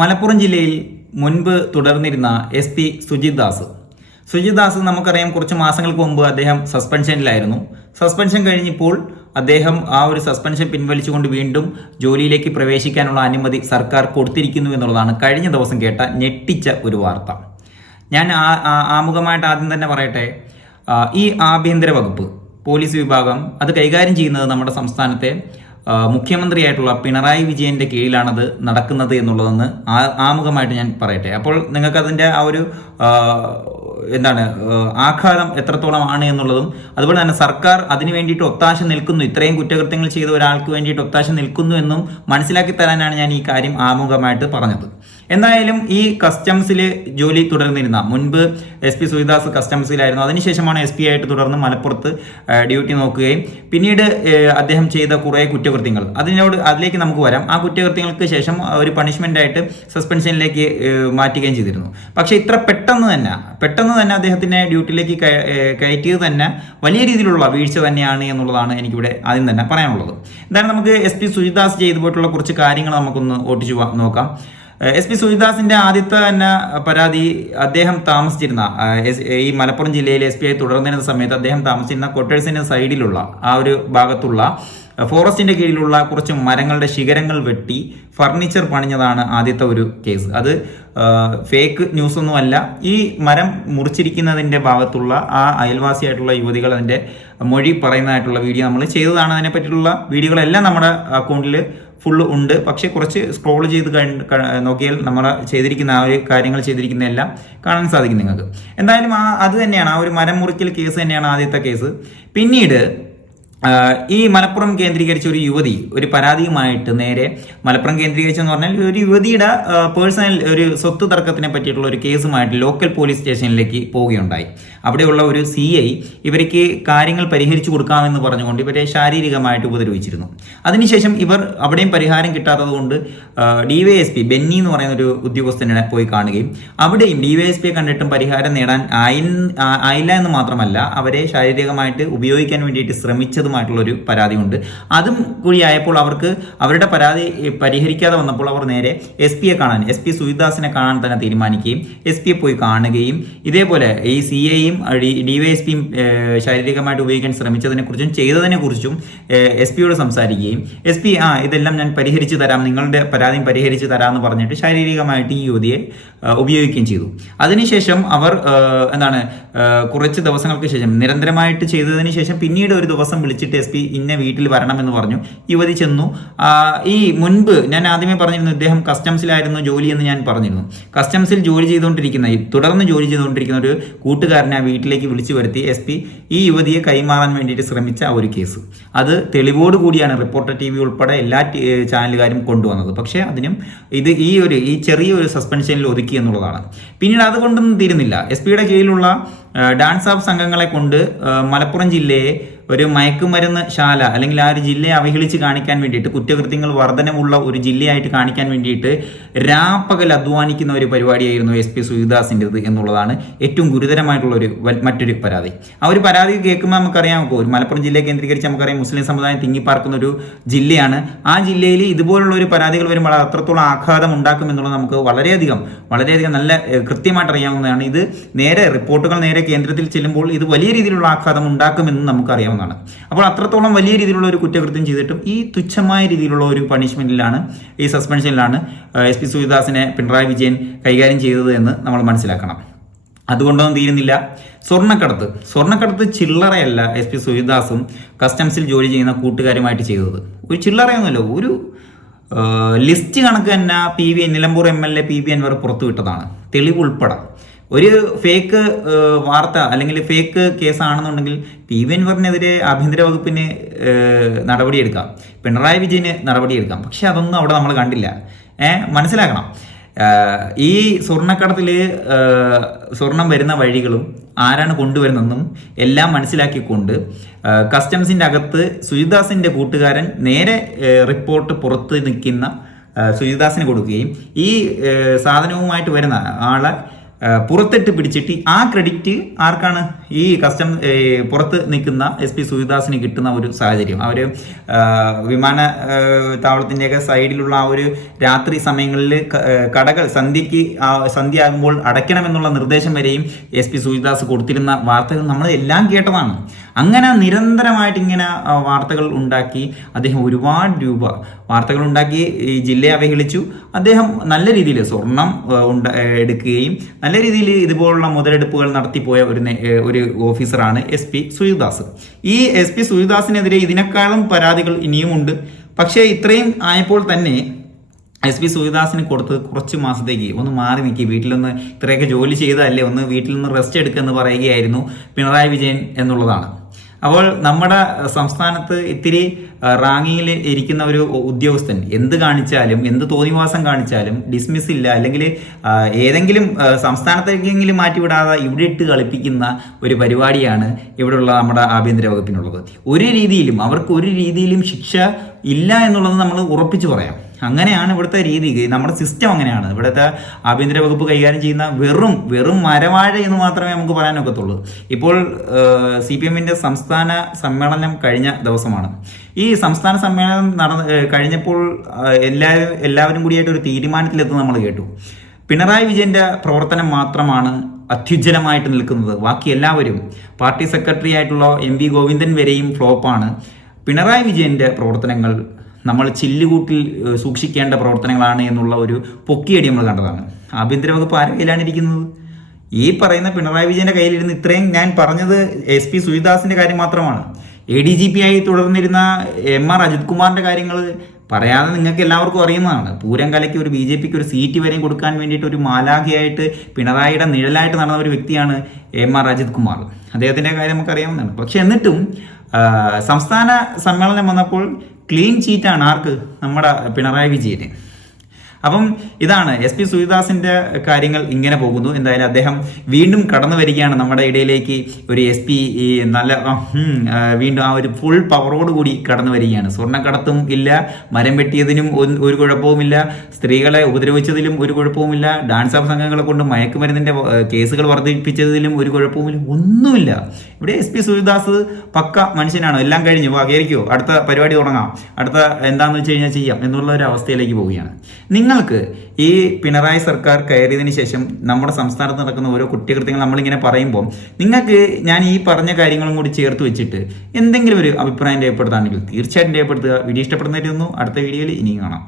മലപ്പുറം ജില്ലയിൽ മുൻപ് തുടർന്നിരുന്ന എസ് പി സുജിത് ദാസ്. സുജിത് ദാസ് നമുക്കറിയാം കുറച്ച് മാസങ്ങൾക്ക് മുമ്പ് അദ്ദേഹം സസ്പെൻഷനിലായിരുന്നു. സസ്പെൻഷൻ കഴിഞ്ഞപ്പോൾ അദ്ദേഹം ആ ഒരു സസ്പെൻഷൻ പിൻവലിച്ചുകൊണ്ട് വീണ്ടും ജോലിയിലേക്ക് പ്രവേശിക്കാനുള്ള അനുമതി സർക്കാർ കൊടുത്തിരിക്കുന്നു എന്നുള്ളതാണ് കഴിഞ്ഞ ദിവസം കേട്ട ഞെട്ടിച്ച ഒരു വാർത്ത. ഞാൻ ആമുഖമായിട്ട് ആദ്യം തന്നെ പറയട്ടെ ഈ ആഭ്യന്തര വകുപ്പ് പോലീസ് വിഭാഗം അത് കൈകാര്യം ചെയ്യുന്നത് നമ്മുടെ സംസ്ഥാനത്തെ മുഖ്യമന്ത്രിയായിട്ടുള്ള പിണറായി വിജയന്റെ കീഴിലാണത് നടക്കുന്നത് എന്നുള്ളതെന്ന് ആമുഖമായിട്ട് ഞാൻ പറയട്ടെ. അപ്പോൾ നിങ്ങൾക്ക് അതിന്റെ ആ ഒരു എന്താണ് ആഘാതം എത്രത്തോളം ആണ് എന്നുള്ളതും അതുപോലെ തന്നെ സർക്കാർ അതിനു വേണ്ടിയിട്ട് ഒത്താശ നിൽക്കുന്നു. ഇത്രയും കുറ്റകൃത്യങ്ങൾ ചെയ്ത ഒരാൾക്ക് വേണ്ടിയിട്ട് ഒത്താശ നിൽക്കുന്നു എന്നും മനസ്സിലാക്കി തരാനാണ് ഞാൻ ഈ കാര്യം ആമുഖമായിട്ട് പറഞ്ഞത്. എന്തായാലും ഈ കസ്റ്റംസിൽ ജോലി തുടർന്നിരുന്ന മുൻപ് എസ് പി സുഹിദാസ് കസ്റ്റംസിലായിരുന്നു അതിനുശേഷമാണ് എസ് പി ആയിട്ട് തുടർന്ന് മലപ്പുറത്ത് ഡ്യൂട്ടി നോക്കുകയും. പിന്നീട് അദ്ദേഹം ചെയ്ത കുറേ കുറ്റകൃത്യങ്ങൾ. അതിനോട് അതിലേക്ക് നമുക്ക് വരാം. ആ കുറ്റകൃത്യങ്ങൾക്ക് ശേഷം ഒരു പണിഷ്മെന്റ് ആയിട്ട് സസ്പെൻഷനിലേക്ക് മാറ്റുകയും ചെയ്തിരുന്നു. പക്ഷേ ഇത്ര പെട്ടെന്ന് തന്നെ പെട്ടെന്ന് തന്നെ അദ്ദേഹത്തിനെ ഡ്യൂട്ടിയിലേക്ക് കയ- കയറ്റിയത് തന്നെ വലിയ രീതിയിലുള്ള വീഴ്ച തന്നെയാണ് എന്നുള്ളതാണ് എനിക്കിവിടെ ആദ്യം തന്നെ പറയാനുള്ളത്. എന്തായാലും നമുക്ക് എസ് പി സുജിദാസ് ചെയ്തു പോയിട്ടുള്ള കുറച്ച് കാര്യങ്ങൾ നമുക്കൊന്ന് ഓട്ടിച്ചു നോക്കാം. എസ് പി സുജിദാസിന്റെ ആദ്യത്തെ തന്നെ പരാതി അദ്ദേഹം താമസിച്ചിരുന്ന ഈ മലപ്പുറം ജില്ലയിൽ എസ് പി ഐ തുടർന്നിരുന്ന സമയത്ത് അദ്ദേഹം താമസിച്ചിരുന്ന കൊട്ടേഴ്സിന്റെ സൈഡിലുള്ള ആ ഒരു ഭാഗത്തുള്ള ഫോറസ്റ്റിന്റെ കീഴിലുള്ള കുറച്ച് മരങ്ങളുടെ ശിഖരങ്ങൾ വെട്ടി ഫർണിച്ചർ പണിഞ്ഞതാണ് ആദ്യത്തെ ഒരു കേസ്. അത് ഫേക്ക് ന്യൂസ് ഒന്നുമല്ല ഈ മരം മുറിച്ചിരിക്കുന്നതിന്റെ ഭാഗത്തുള്ള ആ അയൽവാസിയായിട്ടുള്ള യുവതികൾ അതിന്റെ മൊഴി പറയുന്നതായിട്ടുള്ള വീഡിയോ നമ്മൾ ചെയ്തതാണ്. അതിനെ പറ്റിയിട്ടുള്ള വീഡിയോകളെല്ലാം നമ്മുടെ അക്കൗണ്ടിൽ ഫുള്ള് ഉണ്ട്. പക്ഷേ കുറച്ച് സ്ക്രോൾ ചെയ്ത് നോക്കിയാൽ നമ്മൾ ചെയ്തിരിക്കുന്ന ആ ഒരു കാര്യങ്ങൾ ചെയ്തിരിക്കുന്ന എല്ലാം കാണാൻ സാധിക്കും നിങ്ങൾക്ക്. എന്തായാലും ആ അത് തന്നെയാണ്. ആ ഒരു മരം മുറിക്കൽ കേസ് തന്നെയാണ് ആദ്യത്തെ കേസ് പിന്നീട് ഈ മലപ്പുറം കേന്ദ്രീകരിച്ച ഒരു യുവതി ഒരു പരാതിയുമായിട്ട് നേരെ മലപ്പുറം കേന്ദ്രീകരിച്ചെന്ന് പറഞ്ഞാൽ ഒരു യുവതിയുടെ പേഴ്സണൽ ഒരു സ്വത്ത് തർക്കത്തിനെ പറ്റിയിട്ടുള്ള ഒരു കേസുമായിട്ട് ലോക്കൽ പോലീസ് സ്റ്റേഷനിലേക്ക് പോവുകയുണ്ടായി. അവിടെയുള്ള ഒരു സി ഐ ഇവർക്ക് കാര്യങ്ങൾ പരിഹരിച്ചു കൊടുക്കാമെന്ന് പറഞ്ഞുകൊണ്ട് ഇവരെ ശാരീരികമായിട്ട് ഉപദ്രവിച്ചിരുന്നു. അതിനുശേഷം ഇവർ അവിടെയും പരിഹാരം കിട്ടാത്തത് കൊണ്ട് D Y S P Benny എന്ന് പറയുന്ന ഒരു ഉദ്യോഗസ്ഥനെ പോയി കാണുകയും അവിടെയും ഡി വൈ എസ് പിയെ കണ്ടിട്ടും പരിഹാരം നേടാൻ ആയി ആയില്ല എന്ന് മാത്രമല്ല അവരെ ശാരീരികമായിട്ട് ഉപയോഗിക്കാൻ വേണ്ടിയിട്ട് ശ്രമിച്ചതുമായിട്ടുള്ള ഒരു പരാതിയുണ്ട്. അതും കൂടി ആയപ്പോൾ അവർക്ക് അവരുടെ പരാതി പരിഹരിക്കാതെ വന്നപ്പോൾ അവർ നേരെ എസ് പിയെ കാണാൻ എസ് പി സുഹിദാസിനെ കാണാൻ തന്നെ തീരുമാനിക്കുകയും എസ് പിയെ പോയി കാണുകയും ഇതേപോലെ ഈ സി എയും ഡി വൈ എസ് പിയും ശാരീരികമായിട്ട് ഉപയോഗിക്കാൻ ശ്രമിച്ചതിനെക്കുറിച്ചും ചെയ്തതിനെക്കുറിച്ചും എസ് പിയോട് സംസാരിക്കുകയും എസ് പി ആ ഇതെല്ലാം ഞാൻ പരിഹരിച്ചു തരാം നിങ്ങളുടെ പരാതിയും പരിഹരിച്ചു തരാമെന്ന് പറഞ്ഞിട്ട് ശാരീരികമായിട്ട് ഈ യുവതിയെ ഉപയോഗിക്കുകയും ചെയ്തു. അതിനുശേഷം അവർ എന്താണ് കുറച്ച് ദിവസങ്ങൾക്ക് ശേഷം നിരന്തരമായിട്ട് ചെയ്തതിന് ശേഷം പിന്നീട് ഒരു ദിവസം വിളിച്ചിട്ട് എസ് പി ഇന്ന വീട്ടിൽ വരണമെന്ന് പറഞ്ഞു. യുവതി ചെന്നു. ഈ മുൻപ് ഞാൻ ആദ്യമേ പറഞ്ഞിരുന്നു ഇദ്ദേഹം കസ്റ്റംസിലായിരുന്നു ജോലി എന്ന് ഞാൻ പറഞ്ഞിരുന്നു. കസ്റ്റംസിൽ ജോലി ചെയ്തുകൊണ്ടിരിക്കുന്ന തുടർന്ന് ജോലി ചെയ്തുകൊണ്ടിരിക്കുന്ന ഒരു കൂട്ടുകാരനെ ആ വീട്ടിലേക്ക് വിളിച്ചു വരുത്തി എസ് പി ഈ യുവതിയെ കൈമാറാൻ വേണ്ടിയിട്ട് ശ്രമിച്ച ആ ഒരു കേസ്. അത് തെളിവോട് കൂടിയാണ് റിപ്പോർട്ടർ ടി വി ഉൾപ്പെടെ എല്ലാ ചാനലുകാരും കൊണ്ടുവന്നത്. പക്ഷേ അതിനും ഇത് ഈ ഒരു ഈ ചെറിയൊരു സസ്പെൻഷനിൽ ഒതുക്കി എന്നുള്ളതാണ്. പിന്നീട് അതുകൊണ്ടൊന്നും തീരുന്നില്ല. എസ് പിയുടെ കീഴിലുള്ള ഡാൻസ് ഓഫ് സംഘങ്ങളെ കൊണ്ട് മലപ്പുറം ജില്ലയെ ഒരു മയക്കുമരുന്ന് ശാല അല്ലെങ്കിൽ ആ ഒരു ജില്ലയെ അവഹേളിച്ച് കാണിക്കാൻ വേണ്ടിയിട്ട് കുറ്റകൃത്യങ്ങൾ വർധനമുള്ള ഒരു ജില്ലയായിട്ട് കാണിക്കാൻ വേണ്ടിയിട്ട് രാപ്പകൽ അധ്വാനിക്കുന്ന ഒരു പരിപാടിയായിരുന്നു എസ് പി സുഹിദാസിന്റെത് എന്നുള്ളതാണ് ഏറ്റവും ഗുരുതരമായിട്ടുള്ള ഒരു മറ്റൊരു പരാതി. ആ ഒരു പരാതി കേൾക്കുമ്പോൾ നമുക്കറിയാം ഒരു മലപ്പുറം ജില്ലയെ കേന്ദ്രീകരിച്ച് നമുക്കറിയാം മുസ്ലിം സമുദായം തിങ്ങിപ്പാർക്കുന്ന ഒരു ജില്ലയാണ്. ആ ജില്ലയിൽ ഇതുപോലുള്ള ഒരു പരാതികൾ വരുമ്പോൾ അത്രത്തോളം ആഘാതം ഉണ്ടാക്കും എന്നുള്ളത് നമുക്ക് വളരെയധികം വളരെയധികം നല്ല കൃത്യമായിട്ട് അറിയാവുന്നതാണ്. ഇത് നേരെ റിപ്പോർട്ടുകൾ നേരെ കേന്ദ്രത്തിൽ ചെല്ലുമ്പോൾ ഇത് വലിയ രീതിയിലുള്ള ആഘാതം ഉണ്ടാക്കുമെന്ന് നമുക്കറിയാവുന്നതാണ് അപ്പോൾ അത്രത്തോളം വലിയ രീതിയിലുള്ള ഒരു കുറ്റകൃത്യം ചെയ്തിട്ടും ഈ തുച്ഛമായ രീതിയിലുള്ള ഒരു പണിഷ്മെന്റിലാണ് ഈ സസ്പെൻഷനിലാണ് എസ് പി സുവിദാസിനെ പിണറായി വിജയൻ കൈകാര്യം ചെയ്തത് എന്ന് നമ്മൾ മനസ്സിലാക്കണം. അതുകൊണ്ടൊന്നും തീരുന്നില്ല. സ്വർണക്കടത്ത് സ്വർണക്കടത്ത് ചില്ലറയല്ല എസ് പി സുവിദാസും കസ്റ്റംസിൽ ജോലി ചെയ്യുന്ന കൂട്ടുകാരുമായിട്ട് ചെയ്തത്. ഒരു ചില്ലറയൊന്നുമല്ല ഒരു ലിസ്റ്റ് കണക്ക് തന്നെ P V Nilambur M L A P V Anvar പുറത്തുവിട്ടതാണ്. തെളിവ് ഉൾപ്പെടെ ഒരു ഫേക്ക് വാർത്ത അല്ലെങ്കിൽ ഫേക്ക് കേസാണെന്നുണ്ടെങ്കിൽ പി വി അൻവറിനെതിരെ ആഭ്യന്തര വകുപ്പിന് നടപടിയെടുക്കാം. പിണറായി വിജയന് നടപടിയെടുക്കാം. പക്ഷെ അതൊന്നും അവിടെ നമ്മൾ കണ്ടില്ല. ഏഹ് മനസ്സിലാക്കണം. ഈ സ്വർണക്കടത്തിൽ സ്വർണം വരുന്ന വഴികളും ആരാണ് കൊണ്ടുവരുന്നതെന്നും എല്ലാം മനസ്സിലാക്കിക്കൊണ്ട് കസ്റ്റംസിന്റെ അകത്ത് സുജിദാസിന്റെ കൂട്ടുകാരൻ നേരെ റിപ്പോർട്ട് പുറത്ത് നിൽക്കുന്ന സുജിദാസിന് കൊടുക്കുകയും ഈ സാധനവുമായിട്ട് വരുന്ന ആളെ പുറത്തിട്ട് പിടിച്ചിട്ട് ആ ക്രെഡിറ്റ് ആർക്കാണ്? ഈ കസ്റ്റം പുറത്ത് നിൽക്കുന്ന എസ് പി സുവിദാസിന് കിട്ടുന്ന ഒരു സാഹചര്യം. അവർ വിമാന താവളത്തിന്റെയൊക്കെ സൈഡിലുള്ള ആ ഒരു രാത്രി സമയങ്ങളിൽ കടകൾ സന്ധ്യയ്ക്ക് ആ, സന്ധ്യ ആകുമ്പോൾ അടയ്ക്കണമെന്നുള്ള നിർദ്ദേശം വരെയും എസ് പി സുവിദാസ് കൊടുത്തിരുന്ന വാർത്തകൾ നമ്മൾ എല്ലാം കേട്ടതാണ്. അങ്ങനെ നിരന്തരമായിട്ട് ഇങ്ങനെ വാർത്തകൾ ഉണ്ടാക്കി അദ്ദേഹം ഒരുപാട് രൂപ വാർത്തകൾ ഉണ്ടാക്കി ഈ ജില്ലയെ അവഹേളിച്ചു. അദ്ദേഹം നല്ല രീതിയിൽ സ്വർണം എടുക്കുകയും നല്ല രീതിയിൽ ഇതുപോലുള്ള മുതലെടുപ്പുകൾ നടത്തിപ്പോയ ഒരു ഏ, ഓഫീസറാണ് എസ് പി സുയുദാസ് ഈ എസ് പി സുയുദാസിനെതിരെ ഇതിനേക്കാളും പരാതികൾ ഇനിയുമുണ്ട് പക്ഷേ ഇത്രയും ആയപ്പോൾ തന്നെ എസ് പി സുവിദാസിന് കൊടുത്ത് കുറച്ച് മാസത്തേക്ക് ഒന്ന് മാറി നിൽക്കി വീട്ടിലൊന്ന് ഇത്രയൊക്കെ ജോലി ചെയ്തതല്ലേ? ഒന്ന് വീട്ടിൽ നിന്ന് റെസ്റ്റ് എടുക്കുക എന്ന് പറയുകയായിരുന്നു പിണറായി വിജയൻ എന്നുള്ളതാണ്. അപ്പോൾ നമ്മുടെ സംസ്ഥാനത്ത് ഇത്തിരി റാങ്കിങ്ങിൽ ഇരിക്കുന്ന ഒരു ഉദ്യോഗസ്ഥൻ എന്ത് കാണിച്ചാലും എന്ത് തോന്നിവാസം കാണിച്ചാലും ഡിസ്മിസ് ഇല്ല അല്ലെങ്കിൽ ഏതെങ്കിലും സംസ്ഥാനത്തേക്കെങ്കിലും മാറ്റിവിടാതെ ഇവിടെ ഇട്ട് കളിപ്പിക്കുന്ന ഒരു പരിപാടിയാണ് ഇവിടെയുള്ള നമ്മുടെ ആഭ്യന്തര വകുപ്പിനുള്ളത്. ഒരു രീതിയിലും അവർക്ക് ഒരു രീതിയിലും ശിക്ഷ ഇല്ല എന്നുള്ളത് നമ്മൾ ഉറപ്പിച്ചു പറയാം. അങ്ങനെയാണ് ഇവിടുത്തെ രീതി. നമ്മുടെ സിസ്റ്റം അങ്ങനെയാണ്. ഇവിടുത്തെ ആഭ്യന്തര വകുപ്പ് കൈകാര്യം ചെയ്യുന്ന വെറും വെറും മരവാഴ എന്ന് മാത്രമേ നമുക്ക് പറയാൻ ഒക്കത്തുള്ളൂ ഇപ്പോൾ സി പി എമ്മിന്റെ സംസ്ഥാന സമ്മേളനം കഴിഞ്ഞ ദിവസമാണ്. ഈ സംസ്ഥാന സമ്മേളനം നടന്ന് കഴിഞ്ഞപ്പോൾ എല്ലാവരും എല്ലാവരും കൂടിയായിട്ട് ഒരു തീരുമാനത്തിലെത്തുന്ന നമ്മൾ കേട്ടു. പിണറായി വിജയന്റെ പ്രവർത്തനം മാത്രമാണ് അത്യുജ്ജലമായിട്ട് നിൽക്കുന്നത്. ബാക്കി എല്ലാവരും പാർട്ടി സെക്രട്ടറി ആയിട്ടുള്ള എം വി ഗോവിന്ദൻ വരെയും ഫ്ലോപ്പാണ്. പിണറായി വിജയന്റെ പ്രവർത്തനങ്ങൾ നമ്മൾ ചില്ലുകൂട്ടിൽ സൂക്ഷിക്കേണ്ട പ്രവർത്തനങ്ങളാണ് എന്നുള്ള ഒരു പൊക്കിയടി നമ്മൾ കണ്ടതാണ്. ആഭ്യന്തര വകുപ്പ് ആരുടെ കയ്യിലാണിരിക്കുന്നത്? ഈ പറയുന്ന പിണറായി വിജയന്റെ കയ്യിലിരുന്ന് ഇത്രയും ഞാൻ പറഞ്ഞത് എസ് പി സുജിദാസിന്റെ കാര്യം മാത്രമാണ്. എ ഡി ജി പി ആയി തുടർന്നിരുന്ന എം ആർ അജിത് കുമാറിന്റെ കാര്യങ്ങൾ പറയാതെ നിങ്ങൾക്ക് എല്ലാവർക്കും അറിയുന്നതാണ്. പൂരം കലയ്ക്ക് ഒരു ബി ജെ പിക്ക് ഒരു സീറ്റ് വരെയും കൊടുക്കാൻ വേണ്ടിയിട്ട് ഒരു മാലാഖയായിട്ട് പിണറായിയുടെ നിഴലായിട്ട് നടന്ന ഒരു വ്യക്തിയാണ് എം ആർ അജിത് കുമാർ. അദ്ദേഹത്തിന്റെ കാര്യം നമുക്ക് അറിയാവുന്നതാണ് പക്ഷെ എന്നിട്ടും സംസ്ഥാന സമ്മേളനം വന്നപ്പോൾ ക്ലീൻ ചീറ്റാണ് ആർക്ക്? നമ്മുടെ പിണറായി വിജയന്. അപ്പം ഇതാണ് എസ് പി സൂര്യദാസിന്റെ കാര്യങ്ങൾ ഇങ്ങനെ പോകുന്നു. എന്തായാലും അദ്ദേഹം വീണ്ടും കടന്നു വരികയാണ് നമ്മുടെ ഇടയിലേക്ക്. ഒരു എസ് പി നല്ല വീണ്ടും ആ ഒരു ഫുൾ പവറോട് കൂടി കടന്നു വരികയാണ്. സ്വർണക്കടത്തും ഇല്ല മരം വെട്ടിയതിനും ഒരു- കുഴപ്പവുമില്ല സ്ത്രീകളെ ഉപദ്രവിച്ചതിലും ഒരു കുഴപ്പവുമില്ല ഡാൻസ് ഓഫ് സംഘങ്ങളെ കൊണ്ട് മയക്കുമരുന്നിന്റെ കേസുകൾ വർദ്ധിപ്പിച്ചതിലും ഒരു കുഴപ്പവുമില്ല ഒന്നുമില്ല. ഇവിടെ എസ് പി സൂര്യദാസ് പക്ക മനുഷ്യനാണ്. എല്ലാം കഴിഞ്ഞു. വാ അടുത്ത പരിപാടി തുടങ്ങാം. അടുത്ത എന്താണെന്ന് വെച്ച് കഴിഞ്ഞാൽ ചെയ്യാം. എന്നുള്ള ഒരു അവസ്ഥയിലേക്ക് പോവുകയാണ്. നിങ്ങൾക്ക് ഈ പിണറായി സർക്കാർ കയറിയതിന് ശേഷം നമ്മുടെ സംസ്ഥാനത്ത് നടക്കുന്ന ഓരോ കുറ്റകൃത്യങ്ങൾ നമ്മളിങ്ങനെ പറയുമ്പോൾ നിങ്ങൾക്ക് ഞാൻ ഈ പറഞ്ഞ കാര്യങ്ങളും കൂടി ചേർത്ത് വെച്ചിട്ട് എന്തെങ്കിലും ഒരു അഭിപ്രായം രേഖപ്പെടുത്താണെങ്കിൽ തീർച്ചയായിട്ടും രേഖപ്പെടുത്തുക. വീഡിയോ ഇഷ്ടപ്പെടുന്നതായിരുന്നു അടുത്ത വീഡിയോയിൽ ഇനിയും കാണാം.